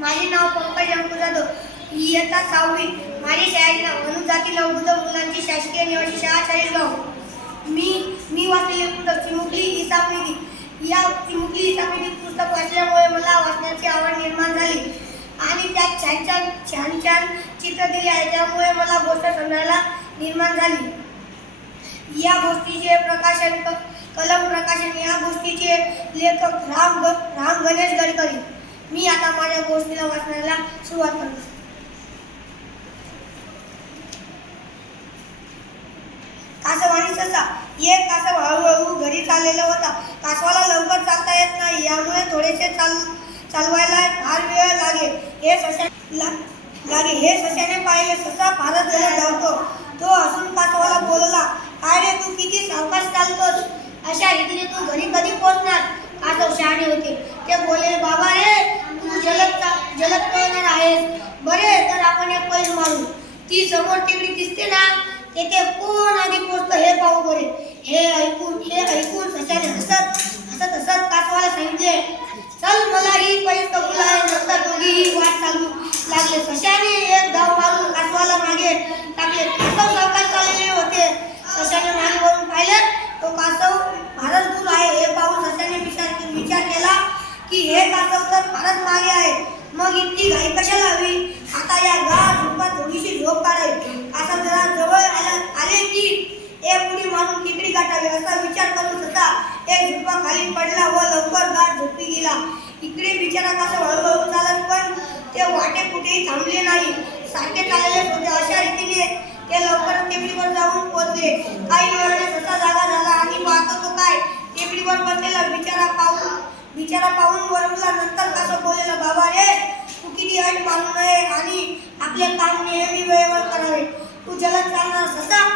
माझे नाव पंकज अंकुर जाधव. इयत्ता सहावी. माझी शाळेचे नाव अनुजाती लवबुद्ध मुलांची शासकीय निवासी शाळा चाळीसगाव. मी मी वाचलेले पुस्तक चिमुकली इसापैकी या चिमुकली इसापैकी पुस्तक वाचल्यामुळे मला वाचण्याची आवड निर्माण झाली. आणि त्यात छान छान छान छान चित्र दिली आहे. त्यामुळे मला गोष्ट समजायला निर्माण झाली. या गोष्टीचे प्रकाशन कलम प्रकाशन. या गोष्टीचे लेखक राम ग राम गणेश गडकरी. मी आता माझ्या गोष्टीला वाचण्याला सुरुवात करतो कासव आणि ससा एक कासव हळूहळू घरी चाललेला होता. कासवाला लवकर चालता येत नाही यामुळे थोडेसे चाल चालवायला फार वेळ लागे. हे सशा ला- लागे. हे सशाने पाहिले ससा फारच वेळ धावतो. तो हसून कासवाला बोलला काय रे तू किती सावकाश चालतोस? अशा रीतीने तू घरी कधी पोहोचणार कासव शहाणे होते. ते बोलले बाबा रे तू जलद चा- जलद पळणार आहेस बरे तर आपण एक पैस मारू ती समोर टेकडी दिसते ना तेथे कोण आधी पोचतं हे पाहू बरे. हे ऐकून हे ऐकून सशाने हसत हसत हसत कासवाला सांगितले चल मला ही पैस कबूल आहे नंतर दोघीही वाट चालू. लागले सशाने एक धाव मारून कासवाला मागे टाकले. कासव सावकाश चाललेले होते. सशाने मागे वरून पाहिले तो कासव फारच दूर आहे. हे पाहून सशाने विचार विचार केला की हे कासव तर फारच मागे आहे. मग इतकी घाई कशाला हवी? इकडे बिचारा कासव हळूहळू चालत पण ते वाटे कुठेही थांबले नाही. सारखे चालले होते. अशा रीतीने ते लवकर टेकडीवर जाऊन पोहोचले. काही वेळाने ससा जागा झाला आणि पाहतो तो काय टेकडीवर बसलेला बिचारा पाहून बिचारा पाहून वरवला. नंतर कसं बोललेलं बाबा रे तू किती ऐट मानू नये आणि आपले काम नेहमी वेळेवर करावे. तू जलद चालणार ससा.